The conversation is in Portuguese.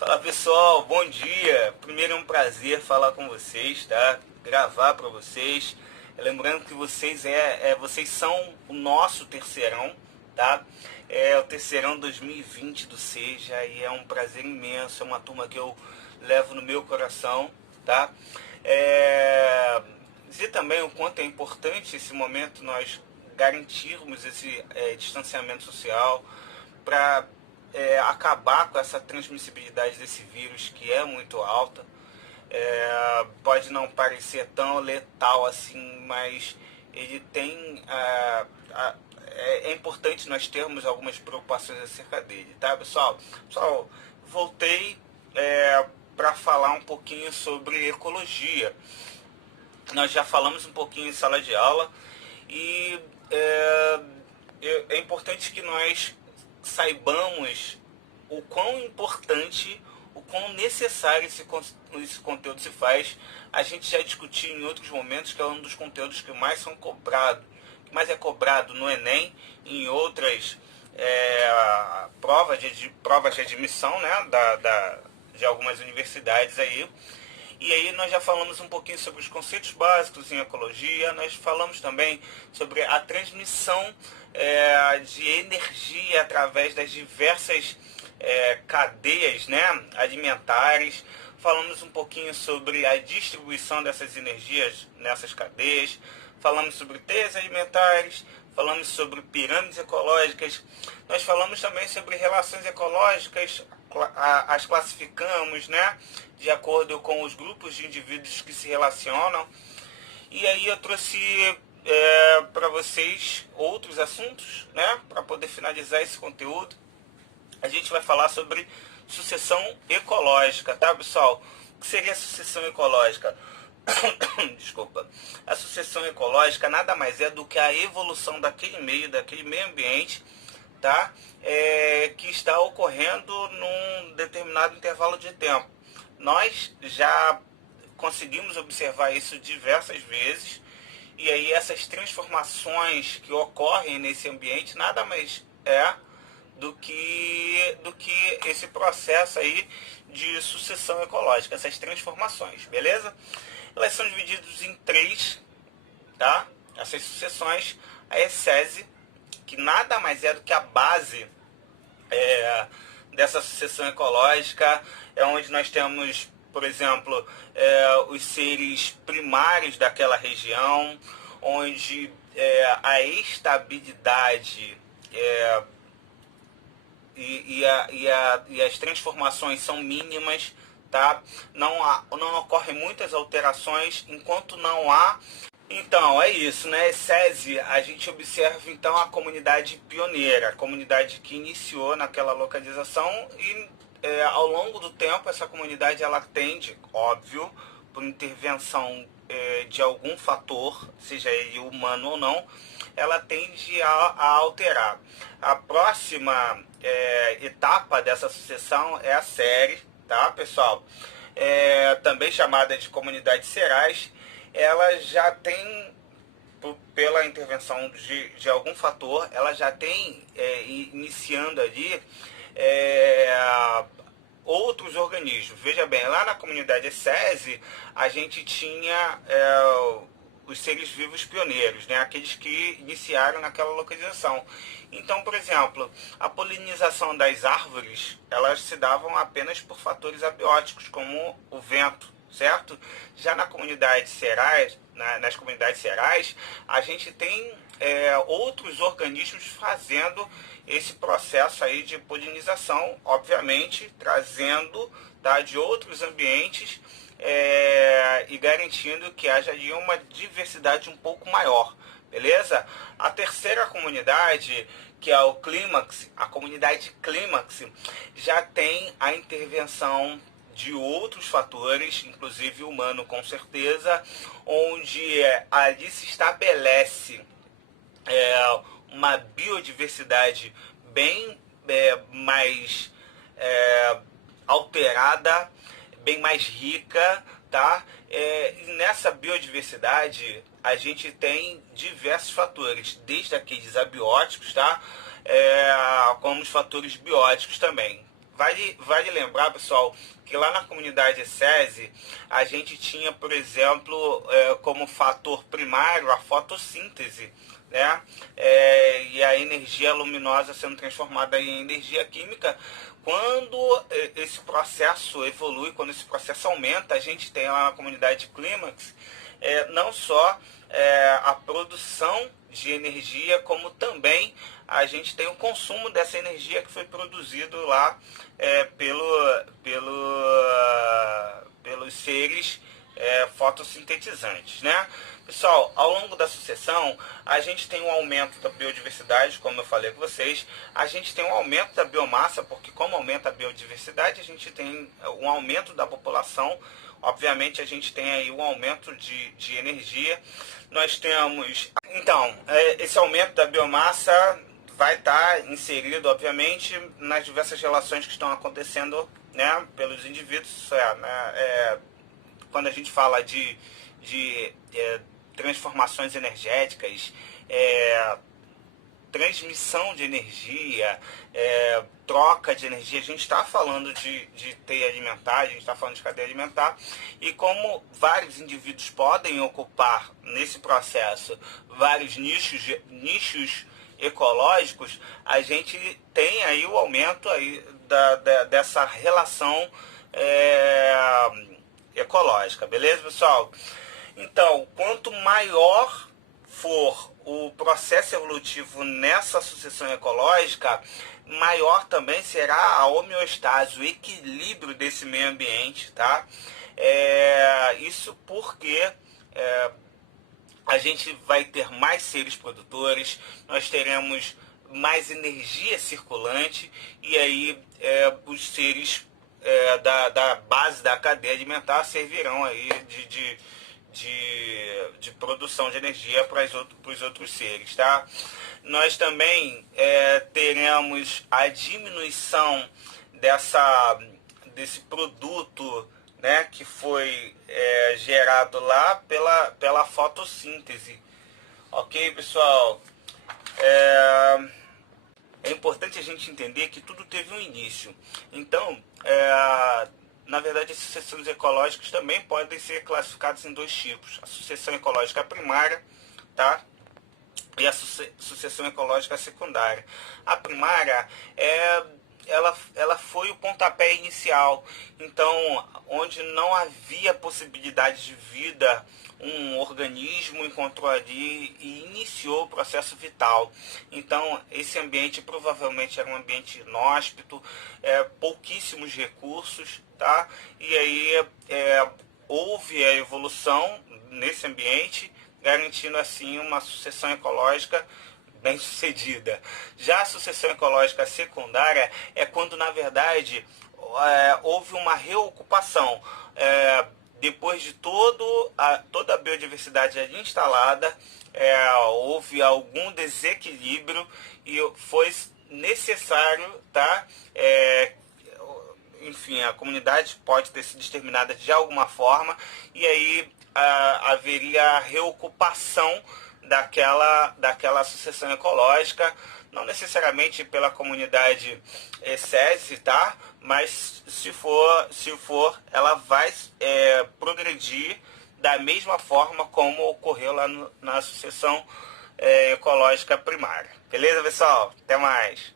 Fala pessoal, bom dia. Primeiro é um prazer falar com vocês, tá? Gravar para vocês. Lembrando que vocês são o nosso terceirão, tá? É o terceirão 2020 do Seja e é um prazer imenso. É uma turma que eu levo no meu coração, tá? Dizer também o quanto é importante esse momento nós garantirmos esse distanciamento social para acabar com essa transmissibilidade desse vírus que é muito alta. Pode não parecer tão letal assim, mas ele tem é importante nós termos algumas preocupações acerca dele, tá, pessoal? Pessoal, voltei para falar um pouquinho sobre ecologia. Nós já falamos um pouquinho em sala de aula e é importante que nós saibamos o quão importante, o quão necessário esse conteúdo se faz. A gente já discutiu em outros momentos que é um dos conteúdos que mais são cobrados, que mais é cobrado no Enem e em outras provas de admissão, né, de algumas universidades aí. E aí nós já falamos um pouquinho sobre os conceitos básicos em ecologia, nós falamos também sobre a transmissão de energia através das diversas cadeias, né, alimentares. Falamos um pouquinho sobre a distribuição dessas energias nessas cadeias, falamos sobre teias alimentares, falamos sobre pirâmides ecológicas, nós falamos também sobre relações ecológicas, as classificamos, né, de acordo com os grupos de indivíduos que se relacionam. E aí eu trouxe para vocês outros assuntos, né, para poder finalizar esse conteúdo. A gente vai falar sobre sucessão ecológica, tá, pessoal? O que seria a sucessão ecológica? Desculpa. A sucessão ecológica nada mais é do que a evolução daquele meio ambiente, tá? Que está ocorrendo num determinado intervalo de tempo. Nós já conseguimos observar isso diversas vezes, e aí essas transformações que ocorrem nesse ambiente nada mais é do que esse processo aí de sucessão ecológica, essas transformações, beleza? Elas são divididas em três, tá? Essas sucessões, a ecese, que nada mais é do que a base dessa sucessão ecológica, é onde nós temos, por exemplo, os seres primários daquela região, onde a estabilidade e as transformações são mínimas, tá? Não ocorrem muitas alterações enquanto não há. Então, é isso, né? SESI, a gente observa então a comunidade pioneira, a comunidade que iniciou naquela localização e ao longo do tempo essa comunidade ela tende, óbvio, por intervenção de algum fator, seja ele humano ou não, ela tende a alterar. A próxima etapa dessa sucessão é a série, tá, pessoal? Também chamada de comunidades serais. Ela já tem, pela intervenção de algum fator, ela já tem iniciando ali outros organismos. Veja bem, lá na comunidade SESI, a gente tinha os seres vivos pioneiros, né? Aqueles que iniciaram naquela localização. Então, por exemplo, a polinização das árvores, elas se davam apenas por fatores abióticos, como o vento, certo? Já na comunidade serais, nas comunidades serais, a gente tem outros organismos fazendo esse processo aí de polinização, obviamente trazendo, tá, de outros ambientes e garantindo que haja ali uma diversidade um pouco maior, beleza? A terceira comunidade, que é o clímax, a comunidade clímax, já tem a intervenção de outros fatores, inclusive humano com certeza, onde ali se estabelece uma biodiversidade bem mais alterada, bem mais rica, tá? E nessa biodiversidade a gente tem diversos fatores, desde aqueles abióticos, tá? Como os fatores bióticos também. vale lembrar, pessoal, que lá na comunidade SESI, a gente tinha, por exemplo, como fator primário a fotossíntese, né? E a energia luminosa sendo transformada em energia química. Quando esse processo evolui, quando esse processo aumenta, a gente tem lá na comunidade Clímax, não só a produção de energia, como também a gente tem o consumo dessa energia que foi produzido lá pelos seres fotossintetizantes, né? Pessoal, ao longo da sucessão, a gente tem um aumento da biodiversidade, como eu falei com vocês, a gente tem um aumento da biomassa, porque como aumenta a biodiversidade, a gente tem um aumento da população, obviamente a gente tem aí um aumento de energia, nós temos... Então, esse aumento da biomassa vai estar inserido, obviamente, nas diversas relações que estão acontecendo, né, pelos indivíduos, quando a gente fala de transformações energéticas, transmissão de energia, troca de energia, a gente está falando de teia alimentar, a gente está falando de cadeia alimentar, e como vários indivíduos podem ocupar nesse processo vários nichos ecológicos, a gente tem aí o aumento aí dessa relação ecológica, beleza, pessoal? Então, quanto maior for o processo evolutivo nessa sucessão ecológica, maior também será a homeostase, o equilíbrio desse meio ambiente, tá? Isso porque a gente vai ter mais seres produtores, nós teremos mais energia circulante, e aí os seres da base da cadeia alimentar servirão aí de produção de energia para os outros seres, tá? Nós também teremos a diminuição desse produto, né, que foi gerado lá pela fotossíntese. Ok, pessoal? É importante a gente entender que tudo teve um início. Então, na verdade, as sucessões ecológicas também podem ser classificadas em dois tipos. A sucessão ecológica primária, tá? E a sucessão ecológica secundária. A primária ela foi o pontapé inicial. Então, onde não havia possibilidade de vida, um organismo encontrou ali e iniciou o processo vital. Então, esse ambiente provavelmente era um ambiente inóspito, pouquíssimos recursos, tá? E aí houve a evolução nesse ambiente, garantindo assim uma sucessão ecológica bem sucedida. Já a sucessão ecológica secundária é quando, na verdade, houve uma reocupação. Depois de toda a biodiversidade ali instalada, houve algum desequilíbrio e foi necessário, tá? Enfim, a comunidade pode ter sido exterminada de alguma forma, e aí haveria a reocupação daquela sucessão ecológica, não necessariamente pela comunidade SESI, tá? Mas se for ela vai progredir da mesma forma como ocorreu lá na sucessão ecológica primária. Beleza, pessoal? Até mais!